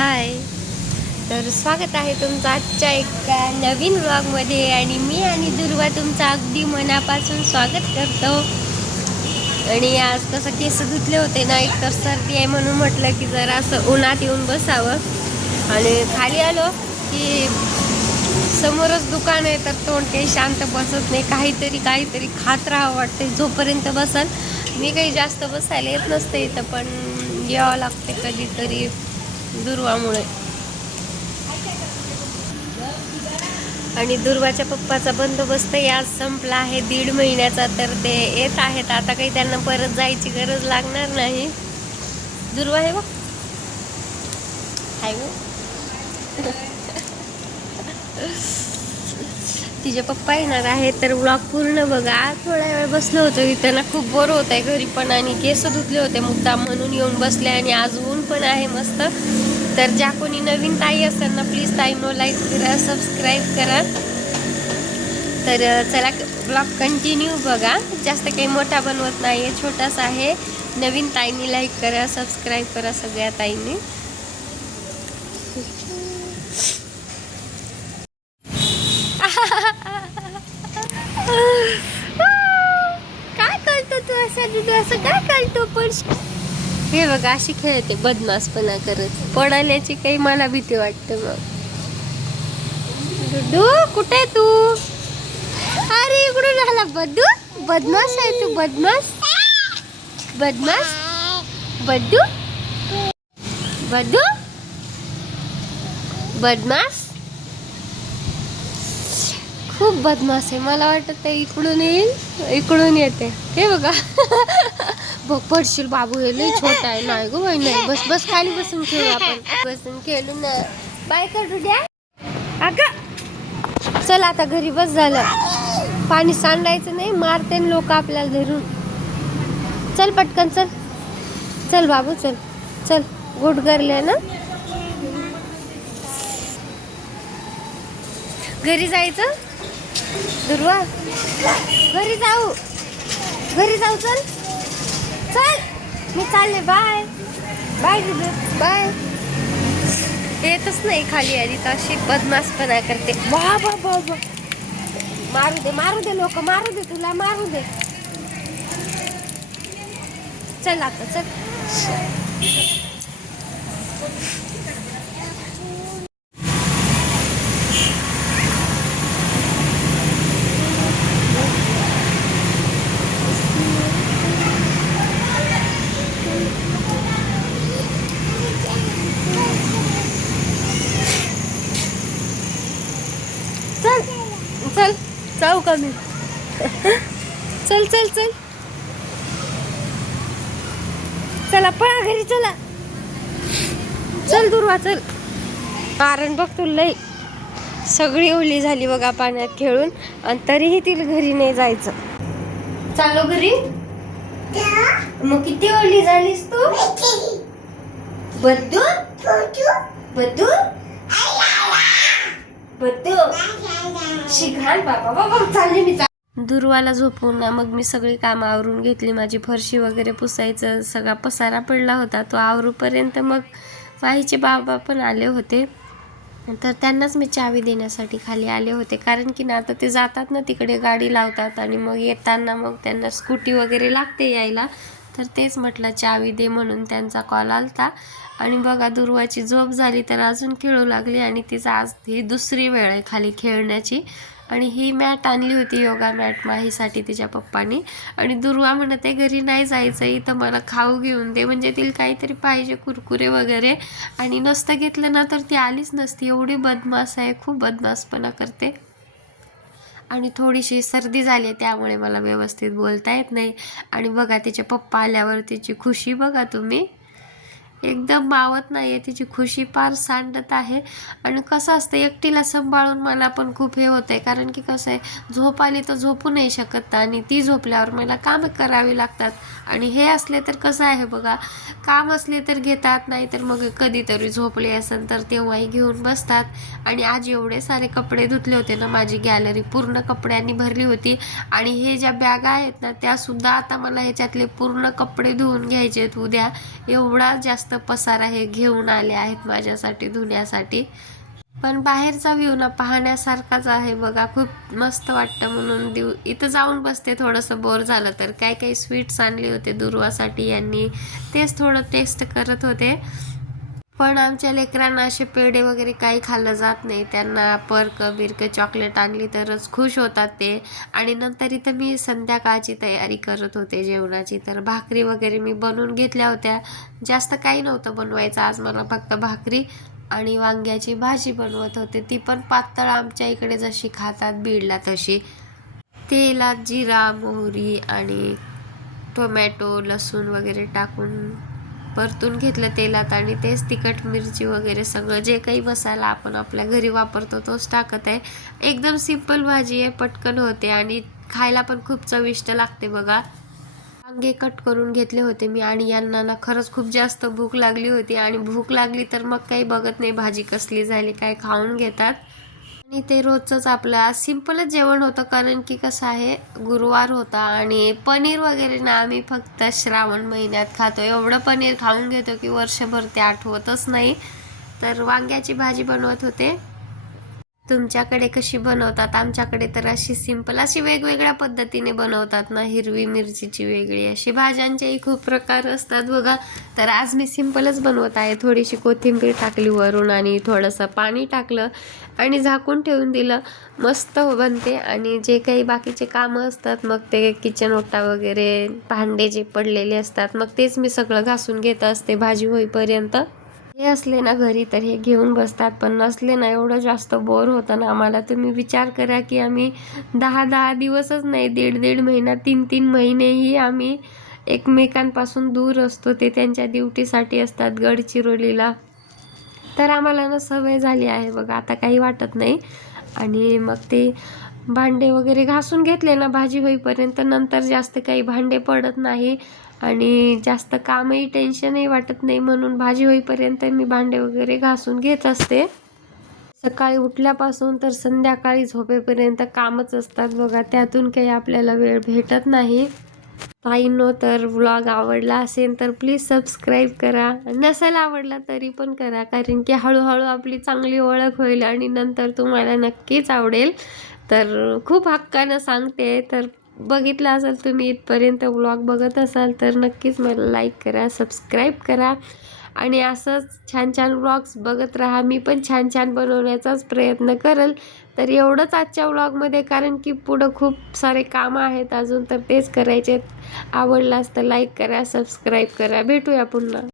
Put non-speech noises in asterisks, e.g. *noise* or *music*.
हाय. तर स्वागत आहे तुमचं आजच्या एका नवीन ब्लॉगमध्ये आणि मी आणि दुर्वा तुमचं अगदी मनापासून स्वागत करतो. आणि आज कसं केस धुतले होते ना एक तर सर्दी आहे म्हणून म्हटलं की जरा असं उन्हात येऊन बसावं. आणि खाली आलो की समोरच दुकान आहे तर तोंड काही शांत बसत नाही. काहीतरी काहीतरी खात राहावं वाटते जोपर्यंत बसल मी काही जास्त बसायला येत नसते इथं पण यावं लागते कधीतरी. दुर्वामुळे. आणि दुर्वाच्या पप्पाचा बंदोबस्त याच संपला आहे. दीड महिन्याचा तर ते येत आहेत. आता काही त्यांना परत जायची गरज लागणार नाही. दुर्वा आहे बघ. आहे *laughs* तिचे पप्पा येणार आहे तर ब्लॉग पूर्ण बघा. थोडा वेळ बसलो होतो इथं ना खूप बोर होत आहे घरी पण आणि केस धुतले होते मुद्दाम म्हणून येऊन बसले आणि आज ऊन पण आहे मस्त. तर ज्या कोणी नवीन ताई असेल ना प्लीज ताईनो लाईक करा सबस्क्राईब करा. तर चला ब्लॉग कंटिन्यू बघा. जास्त काही मोठा बनवत नाही आहे छोटासा आहे. नवीन ताईंनी लाईक करा सबस्क्राईब करा सगळ्या ताईंनी काय करतो तू असं काय करतो पण? हे बघा अशी खेळते बदमासपणा करत. पडाल्याची काही मला भीती वाटते मग दुधू कुठे तू? अरे इकडून झाला बद्दू बदमास आहे तू बदमास बदमास बद्दू बद्दू बदमास खूप बदमास आहे. मला वाटत ते इकडून येईल इकडून येते. हे बघा. बघ पडशील बाबू हे लई छोटा आहे. नाही गो बाई नाही. बस बस खाली बसून खेळू आपण. बसून खेळू ना. बाय करू द्या अगं. चल आता घरी बस झालं. पाणी सांडायचं नाही मारते लोक आपल्याला धरून. चल पटकन चल. चल बाबू चल. चल गुड गरले ना. घरी जायचं? दुर्वा घरी जाऊ. घरी जाऊ चल. चल. मी चालले. बाय बाय दुदू बाय येतच नाही खाली आली तर अशी बदमासपणा करते. वा बा बा बा मारू दे मारू दे लोक मारू दे तुला मारू दे. चल आता चल चल जाऊ का मी? चल चल चल. चला पळा घरी चला. चल दुर्वा चल. कारण बघ तू लई सगळी ओली झाली बघा पाण्यात खेळून आणि तरीही तिला घरी नाही जायचं. चालो घरी? मग किती ओली झालीस तू? बद्दू? बद्दू? बाबा. बाबा चालले मी दुर्वाला झोपून ना मग मी सगळी कामं आवरून घेतली. माझी फरशी वगैरे पुसायचं सगळा पसारा पडला होता. तो आवरूपर्यंत मग वाईचे बाबा पण आले होते. तर त्यांनाच मी चावी देण्यासाठी खाली आले होते. कारण की ना आता ते जातात ना तिकडे गाडी लावतात आणि मग येताना मग त्यांना स्कूटी वगैरे लागते यायला. तर तेच म्हटलं चावी दे म्हणून त्यांचा कॉल आलता. आणि बघा दुर्वाची झोप झाली तर अजून खेळू लागली आणि तिचा आज ही दुसरी वेळ आहे खाली खेळण्याची. आणि ही मॅट आणली होती योगा मॅट माहीसाठी तिच्या पप्पानी. आणि दुर्वा म्हणत आहे घरी नाही जायचं इथं मला खाऊ घेऊन दे. म्हणजे तिला काहीतरी पाहिजे कुरकुरे वगैरे. आणि नसतं घेतलं ना तर ती आलीच नसती. एवढी बदमास आहे खूप बदमासपणा करते. आणि थोडीशी सर्दी झाली आहे त्यामुळे मला व्यवस्थित बोलता येत नाही. आणि बघा तिचे पप्पा आल्यावर तिची खुशी बघा तुम्ही. एकदम मावत नाही आहे तिची खुशी फार सांडत आहे. आणि कसं असतं एकटीला सांभाळून मला पण खूप हे होतं आहे कारण की कसं आहे झोप आली तर झोपू नाही शकत आणि ती झोपल्यावर मला कामं करावी लागतात. आणि हे असले तर कसं आहे बघा काम असले तर घेतात नाही तर मग कधीतरी झोपले असेल तर तेव्हाही घेऊन बसतात. आणि आज एवढे सारे कपडे धुतले होते ना माझी गॅलरी पूर्ण कपड्यांनी भरली होती. आणि हे ज्या बॅगा आहेत ना त्यासुद्धा आता मला ह्याच्यातले पूर्ण कपडे धुवून घ्यायचे आहेत उद्या. एवढा जास्त मस्त पसारा हे घेऊन आले आहेत माझ्यासाठी धुण्यासाठी. पण बाहेरचा व्ह्यू ना पाहण्यासारखाच आहे बघा. खूप मस्त वाटतं म्हणून देऊ. इथं जाऊन बसते थोडंसं बोर झालं तर. काय काही स्वीट्स आणले होते दुर्वासाठी यांनी. तेच थोडं टेस्ट करत होते. पण आमच्या लेकरांना असे पेढे वगैरे काही खाल्लं जात नाही. त्यांना पर्क बिर्क चॉकलेट आणली तरच खुश होतात ते. आणि नंतर इथं मी संध्याकाळची तयारी करत होते जेवणाची. तर भाकरी वगैरे मी बनवून घेतल्या होत्या. जास्त काही नव्हतं बनवायचं. आज मला फक्त भाकरी आणि वांग्याची भाजी बनवत होते. ती पण पातळ आमच्या इकडे जशी खातात बीडला तशी. तेलात जिरा मोहरी आणि टोमॅटो लसूण वगैरे टाकून परतून घेतलं तेलात आणि तेच तिखट मिरची वगैरे सगळं जे काही मसाला आपण आपल्या घरी वापरतो तोच टाकत आहे. एकदम सिंपल भाजी आहे पटकन होते आणि खायला पण खूप चविष्ट लागते बघा. वांगे कट करून घेतले होते मी आणि यांना ना खरंच खूप जास्त भूक लागली होती आणि भूक लागली तर मग काही बघत नाही भाजी कसली झाली काय खाऊन घेतात. आणि ते रोजचंच आपलं सिम्पलच जेवण होतं कारण की कसं आहे गुरुवार होता आणि पनीर वगैरे ना आम्ही फक्त श्रावण महिन्यात खातो. एवढं पनीर खाऊन घेतो की वर्षभर ते आठवतच नाही. तर वांग्याची भाजी बनवत होते. तुमच्याकडे कशी बनवतात? आमच्याकडे तर अशी सिंपल अशी वेगवेगळ्या पद्धतीने बनवतात ना हिरवी मिरचीची वेगळी अशी भाज्यांचेही खूप प्रकार असतात बघा. तर आज मी सिंपलच बनवत आहे. थोडीशी कोथिंबीर टाकली वरून आणि थोडंसं पाणी टाकलं आणि झाकून ठेवून दिलं. मस्त बनते आणि जे काही बाकीचे कामं असतात मग ते किचन ओटा वगैरे भांडे जे पडलेले असतात मग तेच मी सगळं घासून घेत असते. भाजी होईपर्यंत हे असले ना घरी तर हे घेऊन बसतात पण नसले ना एवढं जास्त बोर होतं ना आम्हाला. तुम्ही विचार करा की आम्ही दहा दहा दिवसच नाही दीड दीड महिना तीन तीन महिनेही आम्ही एकमेकांपासून दूर असतो. ते त्यांच्या ड्युटीसाठी असतात गडचिरोलीला. तर आम्हाला ना सवय झाली आहे बघा आता काही वाटत नाही. आणि मग ते भांडे वगैरे घासून घेतले ना भाजी होईपर्यंत नंतर जास्त काही भांडे पडत नाही. आणि जास्त कामही टेन्शनही वाटत नाही म्हणून भाजी होईपर्यंत मी भांडे वगैरे घासून घेत असते. सकाळी उठल्यापासून तर संध्याकाळी झोपेपर्यंत कामच असतात बघा त्यातून काही आपल्याला वेळ भेटत नाही. ताईंनो तर व्लॉग आवडला असेल तर प्लीज सबस्क्राईब करा. नसेल आवडला तरी पण करा कारण की हळूहळू आपली चांगली ओळख होईल आणि नंतर तुम्हाला नक्कीच आवडेल. तर खूप हक्कानं सांगते तर बघितलं असेल तुम्ही इथपर्यंत व्लॉग बघत असाल तर नक्कीच मला लाईक करा सबस्क्राईब करा. आणि असंच छान छान व्लॉग्स बघत राहा. मी पण छान छान बनवण्याचाच प्रयत्न करेल. तर एवढंच आजच्या व्लॉगमध्ये कारण की पुढं खूप सारे कामं आहेत अजून तर तेच करायचे आवडलास तर लाईक करा सबस्क्राईब करा. भेटूया पुन्हा.